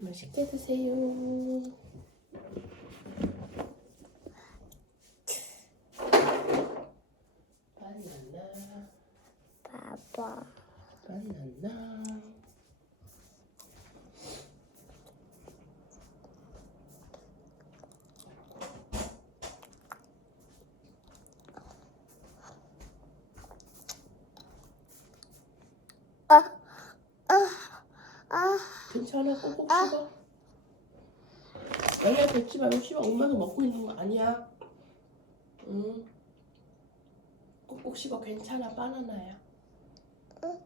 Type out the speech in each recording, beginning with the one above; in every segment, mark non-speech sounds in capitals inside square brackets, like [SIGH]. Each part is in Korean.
맛있게 드세요. 바나나, 봐봐. 바나나. 아, 아, 아. 괜찮아, 꼭꼭 씹어. 여기에 뱉지 말고 씹어. 엄마도 먹고 있는 거 아니야. 응. 꼭꼭 씹어. 괜찮아, 바나나야. 응.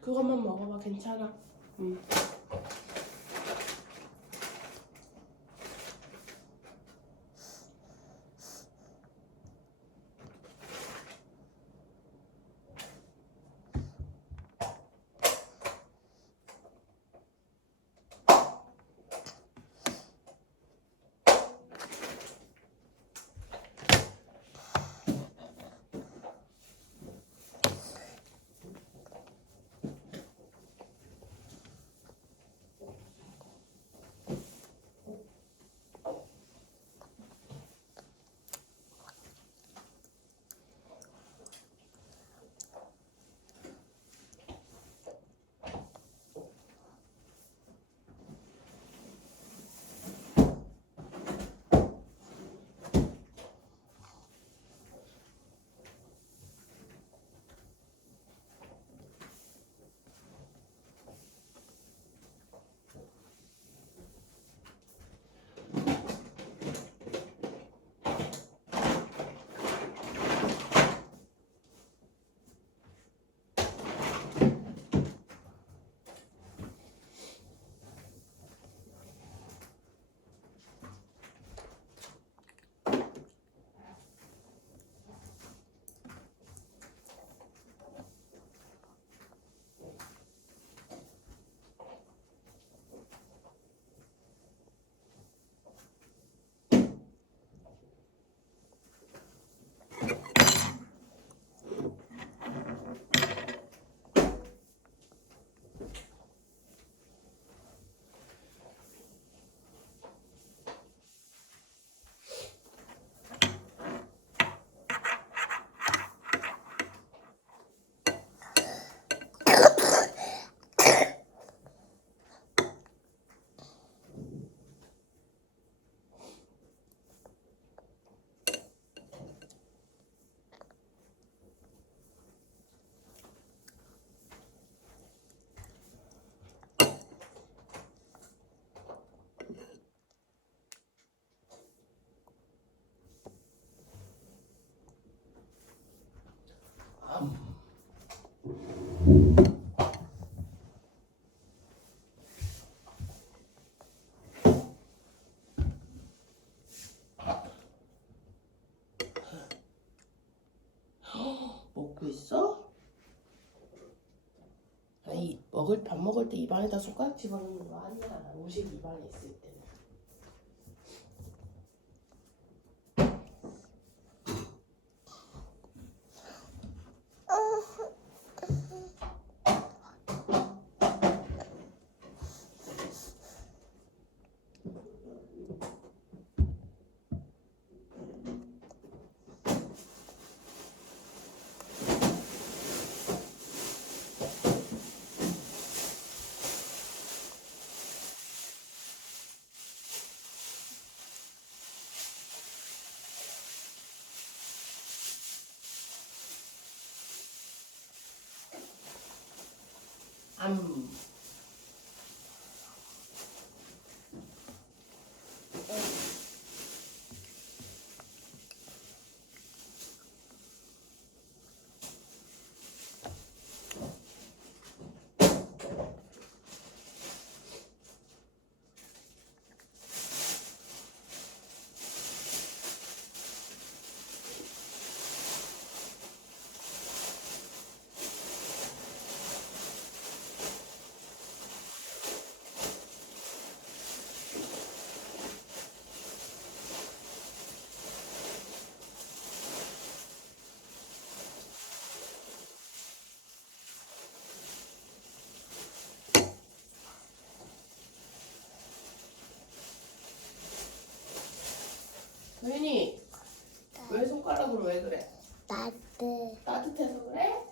그것만 먹어봐, 괜찮아. 응. 먹을 밥 먹을 때 입안에다 숟가락 집어넣는 거 아니야. 음식 입안에 있을 때 嗯。 왜 손가락으로 왜 그래? 나도 따뜻해서 그래?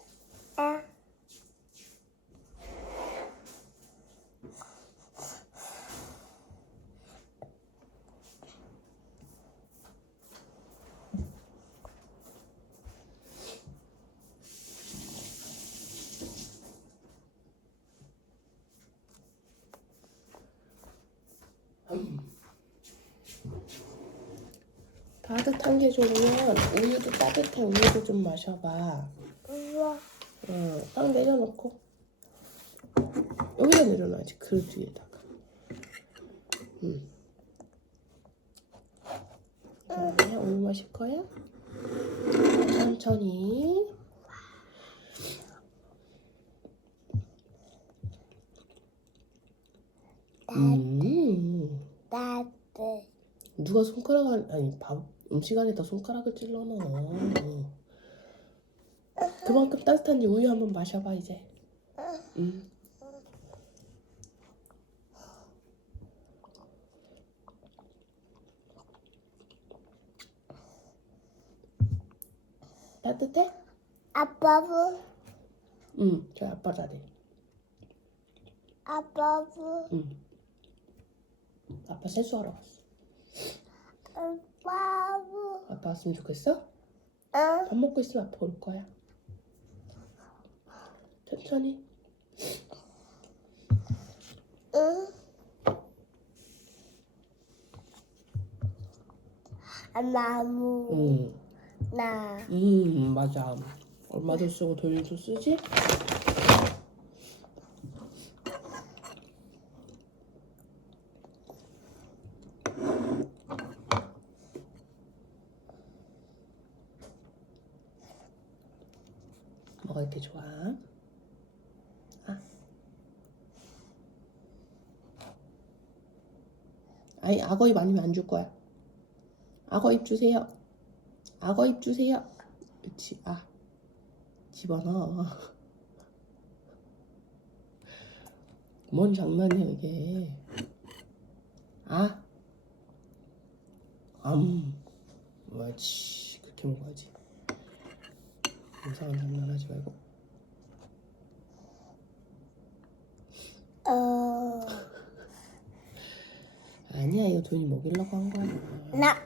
따뜻한 게 좋으면 우유도 따뜻해 우유도 좀 마셔봐. 우와. 응, 빵 내려놓고 여기다 내려놔야지 그릇 위에다가. 응. 그다음에 우유 마실 거야? 천천히. 음. 누가 손가락을 아니 밥 음식 안에다 손가락을 찔러넣어. 그만큼 따뜻한지 우유 한번 마셔봐 이제. 응. 따뜻해? 아빠부. 응. 저 아빠 자리. 아빠부. 응. 아빠 세수하러 갔어. 아빠 왔으면 좋겠어? 응. 밥 먹고 있으면 아빠 올 거야. 천천히. 응. 나무. 응. 나. 음 맞아 얼마도 쓰고 돈도 쓰지? 이렇게 좋아? 아. 아니 악어입 아니면 안 줄 거야 악어입 주세요 악어 입 주세요. 그렇지. 아 집어넣어. [LAUGHS] 뭔 장난이야 이게. 아. 암. 뭐지 그렇게 먹어야지. 이상한 장난하지 말고. 어. 아니야 이거 돈이 먹이려고 한 거야. 나.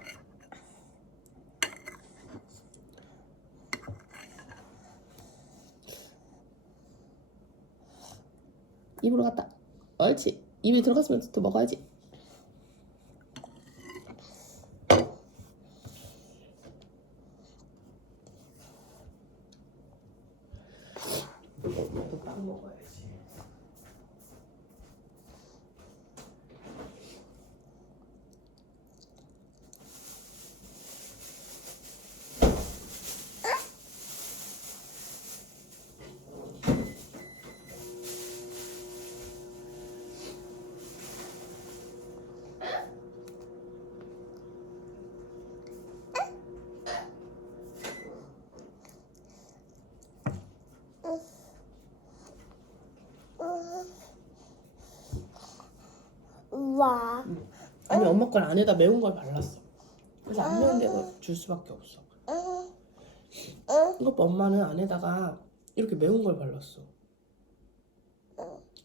입으로 갔다. 옳지. 입에 들어갔으면 또 먹어야지. 와. 아니 엄마 걸 안에다 매운 걸 발랐어. 그래서 안 매운 데가 줄 수밖에 없어. 응. 응. 이것 봐 엄마는 안에다가 이렇게 매운 걸 발랐어.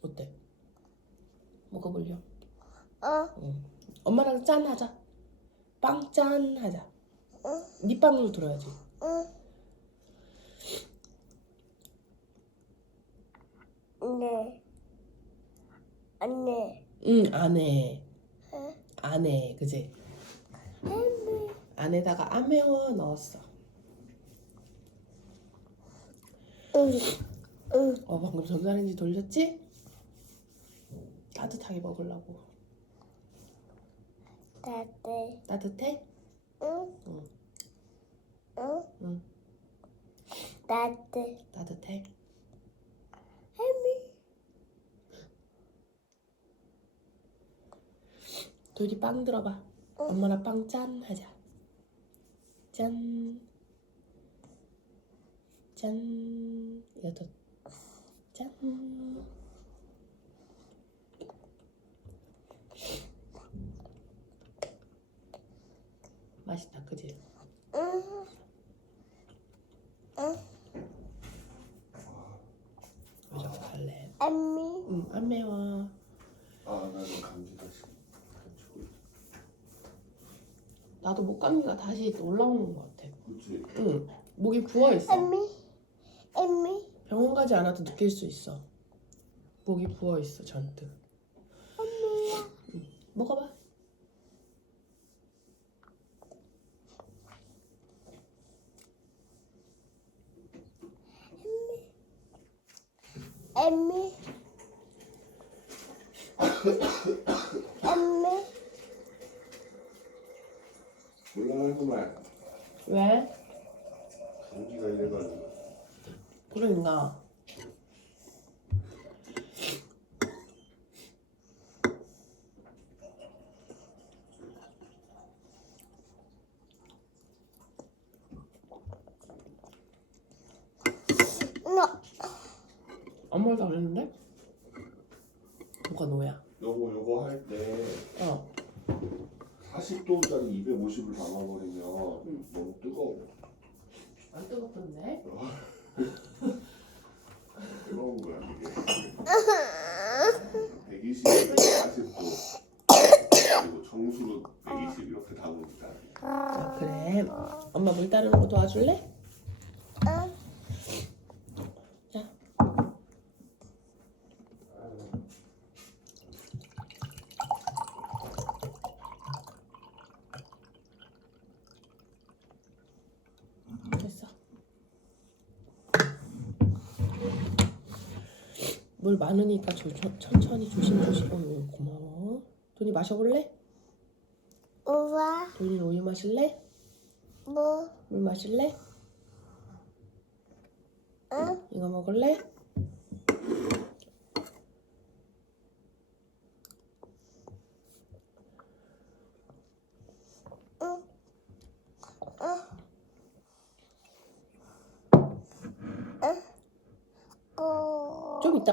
어때? 먹어볼려? 어. 응. 엄마랑 짠 하자. 빵 짠 하자. 응. 네 빵으로 들어야지. 응. 네. 안네. 응 안에 응. 안에 그지? 안에다가 안 매워 넣었어. 응. 응. 어 방금 전자레인지 돌렸지? 따뜻하게 먹으려고. 따뜻. 따뜻해? 응. 응. 응. 응. 따뜻. 따뜻해? 햄이. 둘이 빵 들어봐. 어. 엄마랑 빵 짠 하자. 짠. 짠. 여덟. 짠. 맛있다, 그지? 응. 응. 왜 자꾸 갈래? 안 매워. 응, 안 매워. 아, 나도 감기 걸렸어. 나도 목 감기가 다시 올라오는 것 같아. 그치? 응, 목이 부어 있어. 에미 에미 병원 가지 않아도 느낄 수 있어. 목이 부어 있어 잔뜩. 응, 먹어봐. 에미 에미 몰라 하구만 왜? 감기가 이래가지고 그러니까. 너 아무 말도 안 했는데? 뭐가 노야? 요거 요거 할 때 어. 40도짜리 250을 담아버리면 응. 너무 뜨거워 안 뜨겁던데? [LAUGHS] 뜨거운 거야 이게 120에서 40도 그리고 정수로 120 이렇게 담으니까 자, 그래. 엄마 물 따르는 거 도와줄래? 응. 자. 됐어. 물 많으니까 저, 저, 천천히 조심조심. 어유 고마워. 돈이 마셔볼래? 우와 돈이 우유 마실래? 뭐 물 마실래? 응? 이거 먹을래?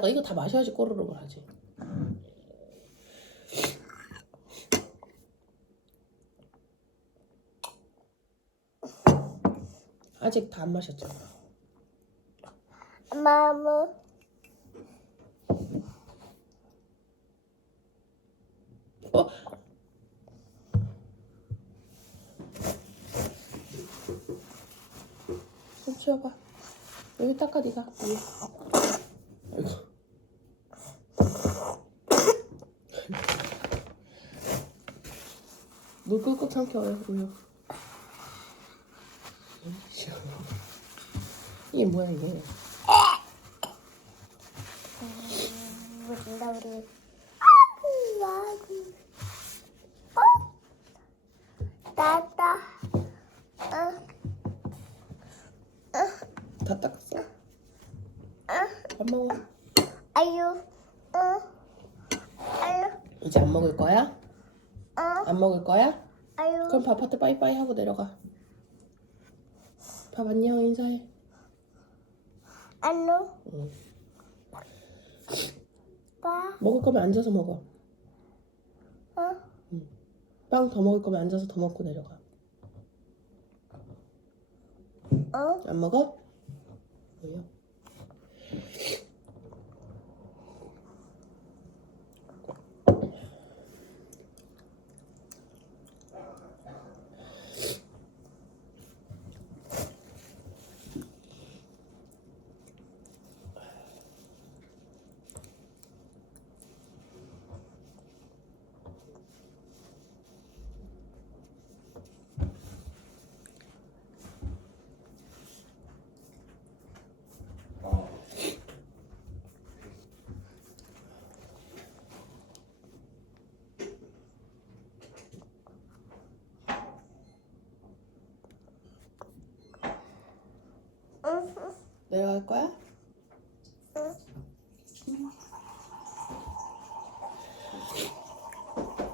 어좀 이따가 이거 다 마셔야지 꼬르륵을 하지. 아직 다 안 마셨잖아. 마무 어? 손 치워봐. 여기 닦아 네가. 여기. 아이고. 물 꿀꺽 삼켜요 우유. 이게 뭐야 이게? 우리다 우리 아구 아구 어 따따 응다 닦았어? 안 먹어. 아유 응 아유 이제 안 먹을 거야? 응안 먹을 거야? 아유 그럼 밥한테 빠이빠이 하고 내려가. 밥 안녕 인사해. 안녕 응. 빠 먹을 거면 앉아서 먹어. 응? 빵더 먹을 거면 앉아서 더 먹고 내려가. 응? 안 먹어? 뭐야? 내려갈 거야?